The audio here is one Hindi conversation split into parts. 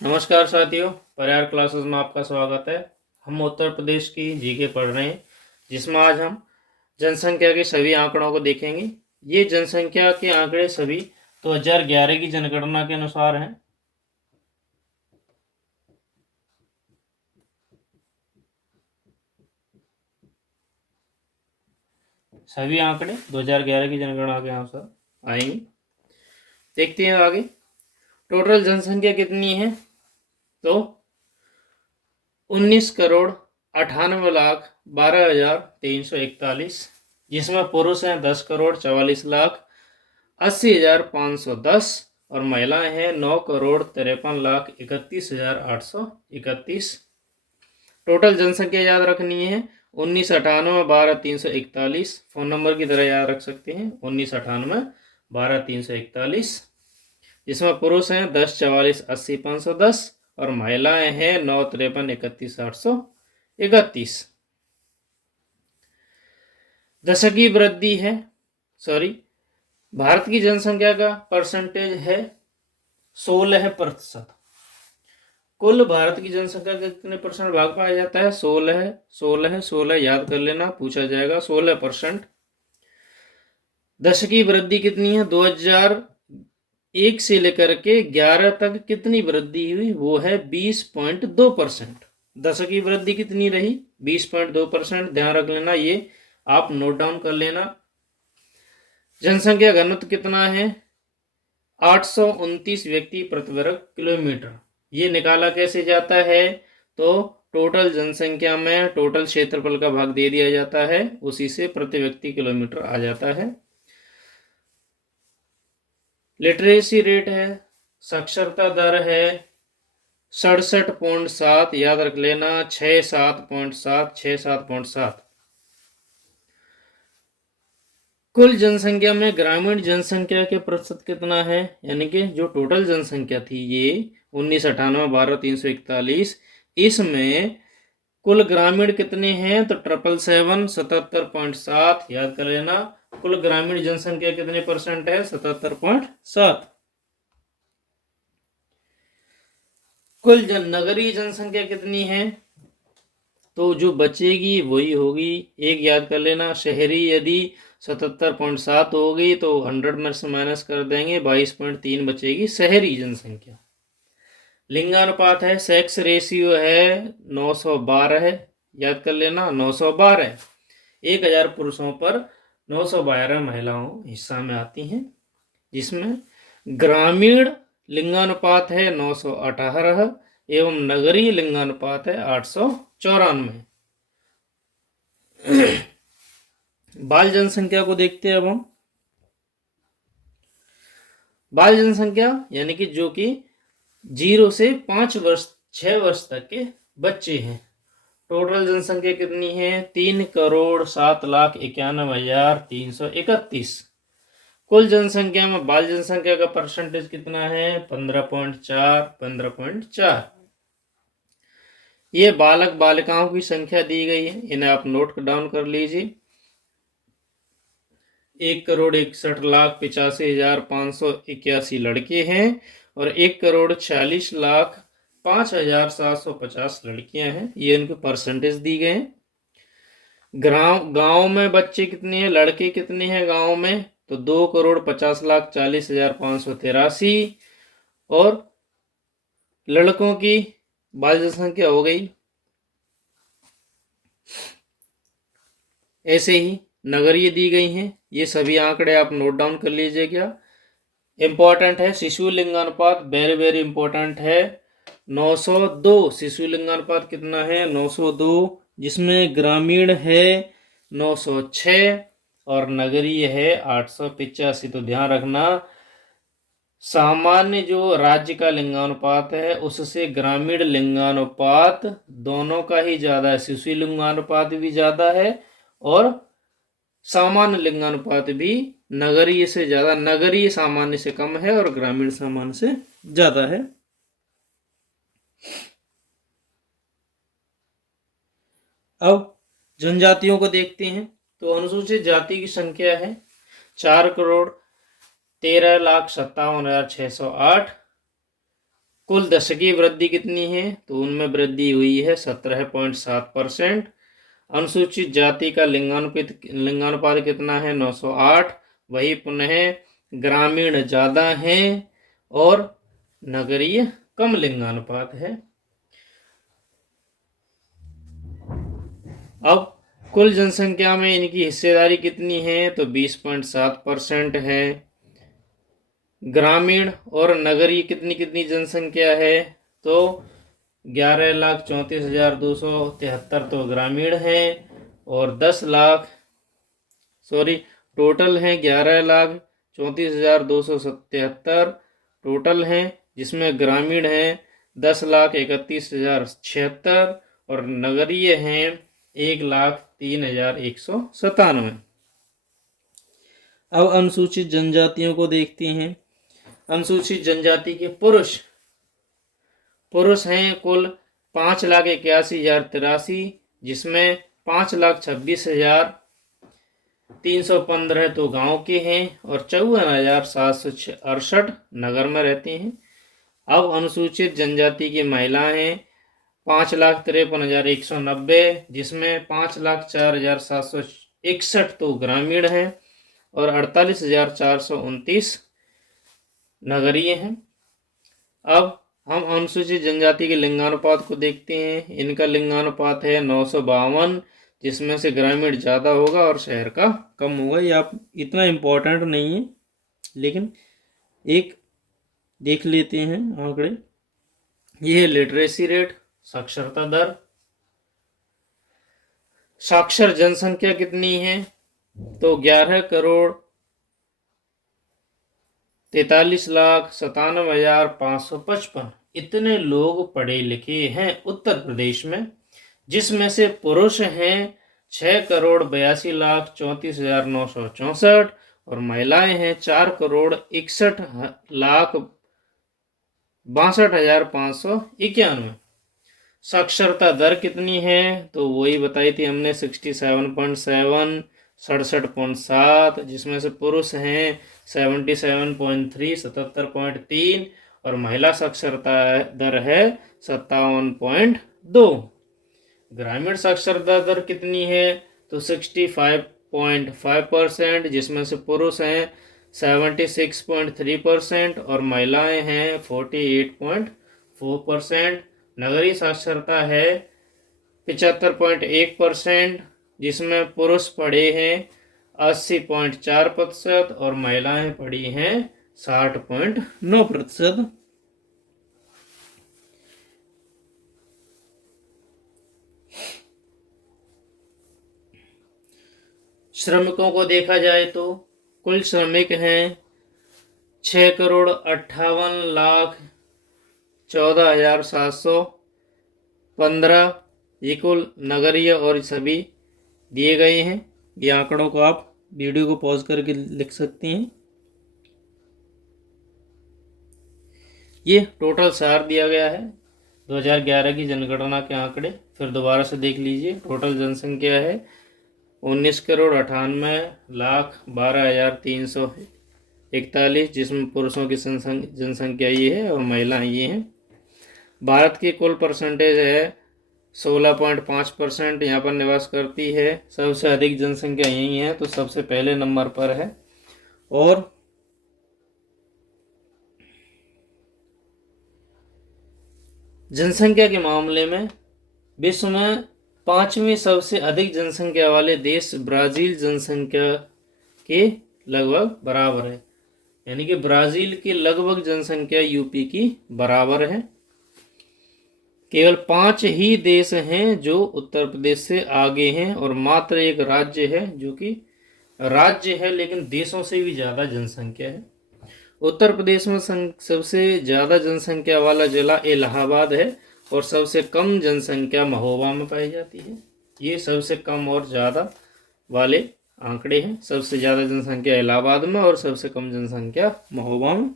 नमस्कार साथियों, परिहार क्लासेस में आपका स्वागत है। हम उत्तर प्रदेश की जीके पढ़ रहे हैं, जिसमें आज हम जनसंख्या के सभी आंकड़ों को देखेंगे। ये जनसंख्या के आंकड़े सभी 2011 की जनगणना के अनुसार हैं। सभी आंकड़े 2011 की जनगणना के अनुसार आएंगे। देखते हैं आगे। टोटल जनसंख्या कितनी है? तो 19,98,12,341, जिसमें पुरुष हैं 10,44,44,80,510 और महिलाएं हैं 9,53,31,831। टोटल जनसंख्या याद रखनी है 1998,12,341। फोन नंबर की तरह याद रख सकते हैं 1998,12,341, जिसमें पुरुष हैं 10,44,80,510 और महिलाएं हैं 9,53,31,831। दशकीय वृद्धि है, भारत की जनसंख्या का परसेंटेज है 16%। कुल भारत की जनसंख्या का कितने परसेंट भाग पाया जाता है? 16 याद कर लेना, पूछा जाएगा। 16%। दशकीय वृद्धि कितनी है? 2001 से लेकर के 11 तक कितनी वृद्धि हुई? वो है 20.2%। दशकीय वृद्धि कितनी रही? 20.2%। ध्यान रख लेना, ये आप नोट डाउन कर लेना। जनसंख्या घनत्व कितना है? 829 व्यक्ति प्रति वर्ग किलोमीटर। ये निकाला कैसे जाता है? तो टोटल जनसंख्या में टोटल क्षेत्रफल का भाग दे दिया जाता है, उसी से प्रति व्यक्ति किलोमीटर आ जाता है। लिटरेसी रेट है, साक्षरता दर है 67.7। याद रख लेना, 67.7। कुल जनसंख्या में ग्रामीण जनसंख्या के प्रतिशत कितना है? यानी कि जो टोटल जनसंख्या थी ये 1998,12,341, इसमें कुल ग्रामीण कितने हैं? तो 777 77.7। याद कर लेना, कुल ग्रामीण जनसंख्या कितने परसेंट है? 77.7। कुल नगरीय जनसंख्या कितनी है? तो जो बचेगी वही होगी। एक याद कर लेना, शहरी यदि 77.7 होगी तो 100 में से माइनस कर देंगे, 22.3 बचेगी शहरी जनसंख्या। लिंगानुपात है, सेक्स रेशियो है 912 है। याद कर लेना, 912। 1000 पुरुषों पर 912 महिलाओं हिस्सा में आती हैं, जिसमें ग्रामीण लिंगानुपात है 918 एवं नगरीय लिंगानुपात है 894। बाल जनसंख्या को देखते हैं अब हम। बाल जनसंख्या यानी कि जो कि 0 से 6 वर्ष तक के बच्चे हैं। टोटल जनसंख्या कितनी है? 3,07,91,331। कुल जनसंख्या में बाल जनसंख्या का परसेंटेज कितना है? 15.4। ये बालक बालिकाओं की संख्या दी गई है, इन्हें आप नोट डाउन कर लीजिए। 1,61,85,581 लड़के हैं और 1,46,05,750 लड़कियां हैं। ये इनके परसेंटेज दी गए हैं। गांव में बच्चे कितने हैं, लड़के कितने हैं गांव में? तो 2,50,40,583 और लड़कों की बाल जनसंख्या हो गई। ऐसे ही नगरीय दी गई हैं। ये सभी आंकड़े आप नोट डाउन कर लीजिएगा, इंपॉर्टेंट है। शिशु लिंगानुपात वेरी वेरी इंपॉर्टेंट है, 902। शिशु लिंगानुपात कितना है? 902, जिसमें ग्रामीण है 906 और नगरीय है 885। तो ध्यान रखना, सामान्य जो राज्य का लिंगानुपात है उससे ग्रामीण लिंगानुपात दोनों का ही ज्यादा है। शिशु लिंगानुपात भी ज्यादा है और सामान्य लिंगानुपात भी नगरीय से ज्यादा। नगरीय सामान्य से कम है और ग्रामीण सामान्य से ज्यादा है। अब जनजातियों को देखते हैं। तो अनुसूचित जाति की संख्या है 4,13,57,608। कुल दशकीय वृद्धि कितनी है, तो उनमें वृद्धि हुई है 17.7%। अनुसूचित जाति का लिंगानुपात कितना है, 908। वही पुनः ग्रामीण ज़्यादा है और नगरीय कम लिंगानुपात है। अब कुल जनसंख्या में इनकी हिस्सेदारी कितनी है, तो 20.7% है। ग्रामीण और नगरीय कितनी कितनी जनसंख्या है, तो 11,34,273 तो ग्रामीण है और टोटल है 11,34,277 टोटल हैं, जिसमें ग्रामीण है 10,31,076 और नगरीय हैं 1,03,197। अब अनुसूचित जनजातियों को देखते हैं। अनुसूचित जनजाति के पुरुष हैं कुल 5,81,083, जिसमें 5,26,315 तो गांव के हैं और 54,768 नगर में रहते हैं। अब अनुसूचित जनजाति की महिलाएं हैं 5,53,190, जिसमें 5,04,761 तो ग्रामीण हैं और 48,429 नगरीय हैं। अब हम अनुसूचित जनजाति के लिंगानुपात को देखते हैं। इनका लिंगानुपात है 952, जिसमें से ग्रामीण ज़्यादा होगा और शहर का कम होगा। ये आप इतना इम्पोर्टेंट नहीं है, लेकिन एक देख लेते हैं आंकड़े। ये है लिटरेसी रेट, साक्षरता दर। साक्षर जनसंख्या कितनी है, तो 11,43,97,555 इतने लोग पढ़े लिखे हैं उत्तर प्रदेश में, जिसमें से पुरुष हैं 6,82,34,964 और महिलाएं हैं 4,61,62,591। साक्षरता दर कितनी है, तो वही बताई थी हमने 67.7, 67.7, जिसमें से पुरुष हैं 77.3, 77.3 और महिला साक्षरता दर है 57.2। ग्रामीण साक्षरता दर कितनी है, तो 65.5%, जिसमें से पुरुष हैं 76.3% और महिलाएं हैं 48.4%। नगरीय साक्षरता है 75.1%, जिसमें पुरुष पढ़े हैं 80.4% और महिलाएं पढ़ी हैं 60.9%। श्रमिकों को देखा जाए तो कुल श्रमिक हैं 6,58,14,715। ये कुल नगरीय और सभी दिए गए हैं। ये आंकड़ों को आप वीडियो को पॉज करके लिख सकते हैं। ये टोटल शहर दिया गया है 2011 की जनगणना के आंकड़े। फिर दोबारा से देख लीजिए। टोटल जनसंख्या है 19,98,12,341, जिसमें पुरुषों की जनसंख्या ये है और महिलाएं ये हैं। भारत की कुल परसेंटेज है 16.5% यहाँ पर निवास करती है। सबसे अधिक जनसंख्या यही है, तो सबसे पहले नंबर पर है। और जनसंख्या के मामले में विश्व में 5वें सबसे अधिक जनसंख्या वाले देश ब्राज़ील जनसंख्या के लगभग बराबर है, यानी कि ब्राज़ील की लगभग जनसंख्या यूपी की बराबर है। केवल 5 ही देश हैं जो उत्तर प्रदेश से आगे हैं और मात्र एक राज्य है जो कि राज्य है लेकिन देशों से भी ज़्यादा जनसंख्या है। उत्तर प्रदेश में सबसे ज़्यादा जनसंख्या वाला जिला इलाहाबाद है और सबसे कम जनसंख्या महोबा में पाई जाती है। ये सबसे कम और ज़्यादा वाले आंकड़े हैं। सबसे ज़्यादा जनसंख्या इलाहाबाद में और सबसे कम जनसंख्या महोबा में।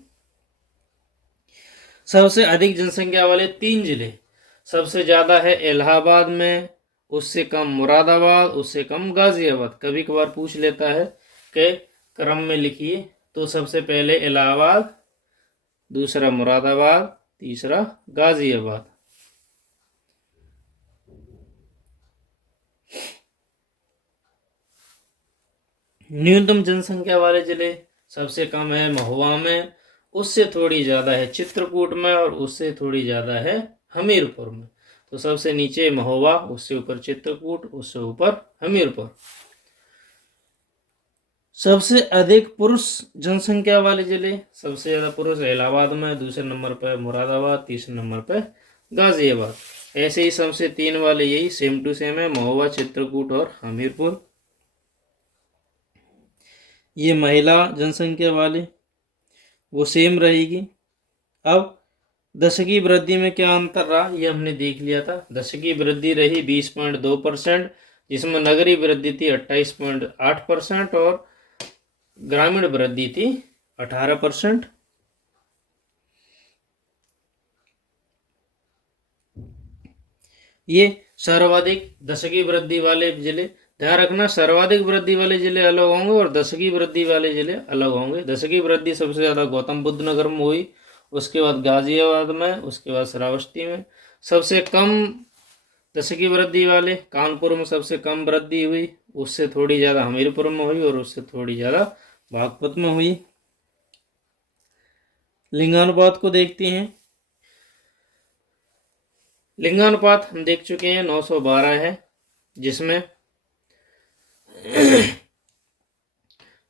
सबसे अधिक जनसंख्या वाले 3 जिले, सबसे ज़्यादा है इलाहाबाद में, उससे कम मुरादाबाद, उससे कम गाज़ियाबाद। कभी कभार पूछ लेता है कि क्रम में लिखिए, तो सबसे पहले इलाहाबाद, दूसरा मुरादाबाद, तीसरा गाजियाबाद। न्यूनतम जनसंख्या वाले जिले, सबसे कम है महुआ में, उससे थोड़ी ज़्यादा है चित्रकूट में, और उससे थोड़ी ज़्यादा है हमीरपुर में। तो सबसे नीचे महुआ, उससे ऊपर चित्रकूट, उससे ऊपर हमीरपुर। सबसे अधिक पुरुष जनसंख्या वाले जिले, सबसे ज़्यादा पुरुष इलाहाबाद में, दूसरे नंबर पर मुरादाबाद, तीसरे नंबर पर गाजियाबाद। ऐसे ही सबसे 3 वाले यही सेम टू सेम है, महुआ, चित्रकूट और हमीरपुर। ये महिला जनसंख्या वाले वो सेम रहेगी। अब दशकीय वृद्धि में क्या अंतर रहा ये हमने देख लिया था। दशकीय वृद्धि रही 20.2%, जिसमें नगरीय वृद्धि थी 28.8% और ग्रामीण वृद्धि थी 18%। ये सर्वाधिक दशकीय वृद्धि वाले जिले, ध्यान रखना सर्वाधिक वृद्धि वाले जिले अलग होंगे और दशकीय वृद्धि वाले जिले अलग होंगे। दशकीय वृद्धि सबसे ज़्यादा गौतम बुद्ध नगर में हुई, उसके बाद गाजियाबाद में, उसके बाद श्रावस्ती में। सबसे कम दशकीय वृद्धि वाले कानपुर में सबसे कम वृद्धि हुई, उससे थोड़ी ज़्यादा हमीरपुर में हुई और उससे थोड़ी ज़्यादा बागपत में हुई। लिंगानुपात को देखते हैं। लिंगानुपात हम देख चुके हैं 912 है, जिसमें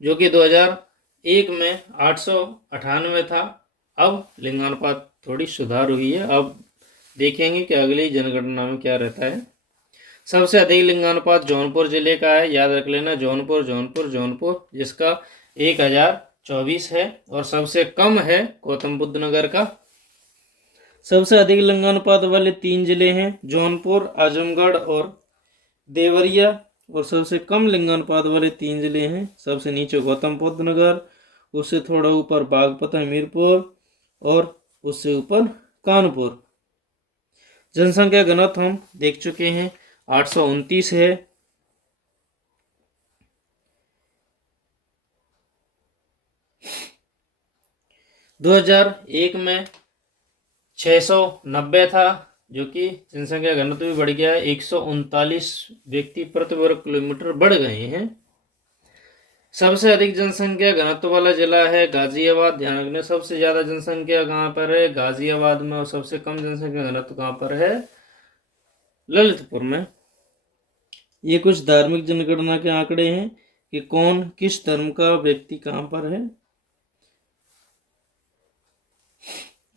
जो कि 2001 में 898 था। अब लिंगानुपात थोड़ी सुधार हुई है। अब देखेंगे कि अगली जनगणना में क्या रहता है। सबसे अधिक लिंगानुपात जौनपुर जिले का है, याद रख लेना, जौनपुर, जिसका 1024 है। और सबसे कम है गौतम बुद्ध नगर का। सबसे अधिक लिंगानुपात वाले 3 जिले हैं, जौनपुर, आजमगढ़ और देवरिया। और सबसे कम लिंगानुपात वाले 3 जिले हैं, सबसे नीचे गौतम बुद्ध नगर, उससे थोड़ा ऊपर बागपत, हमीरपुर और उससे ऊपर कानपुर। जनसंख्या घनत्व हम देख चुके हैं 829 है। दो 2001 में 690 था, जो कि जनसंख्या घनत्व भी बढ़ गया है। 139 व्यक्ति प्रति वर्ग किलोमीटर बढ़ गए हैं। सबसे अधिक जनसंख्या घनत्व वाला जिला है गाजियाबाद। ध्यान रखना सबसे ज्यादा जनसंख्या कहाँ पर है, गाजियाबाद में, और सबसे कम जनसंख्या घनत्व कहाँ पर है, ललितपुर में। ये कुछ धार्मिक जनगणना के आंकड़े हैं कि कौन किस धर्म का व्यक्ति कहाँ पर है।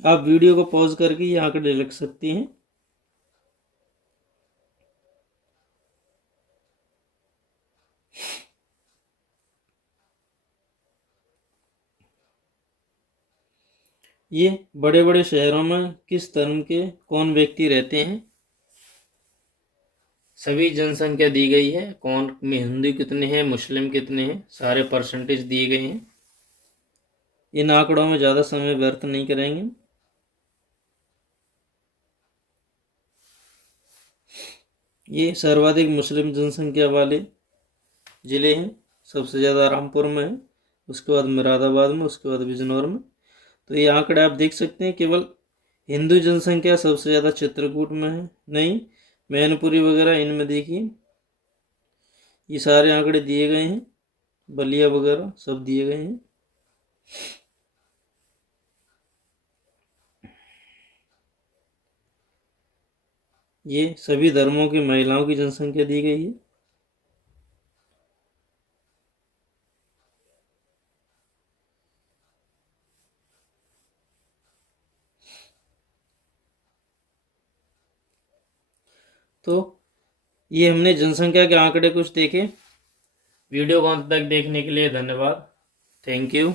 आप वीडियो को पॉज करके ये आंकड़े लिख सकती हैं। ये बड़े बड़े शहरों में किस धर्म के कौन व्यक्ति रहते हैं, सभी जनसंख्या दी गई है। कौन में हिंदू कितने हैं, मुस्लिम कितने हैं, सारे परसेंटेज दिए गए हैं। इन आंकड़ों में ज़्यादा समय व्यर्थ नहीं करेंगे। ये सर्वाधिक मुस्लिम जनसंख्या वाले जिले हैं। सबसे ज़्यादा रामपुर में है, उसके बाद मुरादाबाद में, उसके बाद बिजनौर में। तो ये आंकड़े आप देख सकते हैं। केवल हिंदू जनसंख्या सबसे ज़्यादा चित्रकूट में है, नहीं मैनपुरी वगैरह इनमें देखिए ये सारे आंकड़े दिए गए हैं, बलिया वगैरह सब दिए गए हैं। ये सभी धर्मों की महिलाओं की जनसंख्या दी गई है। तो ये हमने जनसंख्या के आंकड़े कुछ देखे। वीडियो को अंत तक देखने के लिए धन्यवाद। Thank you.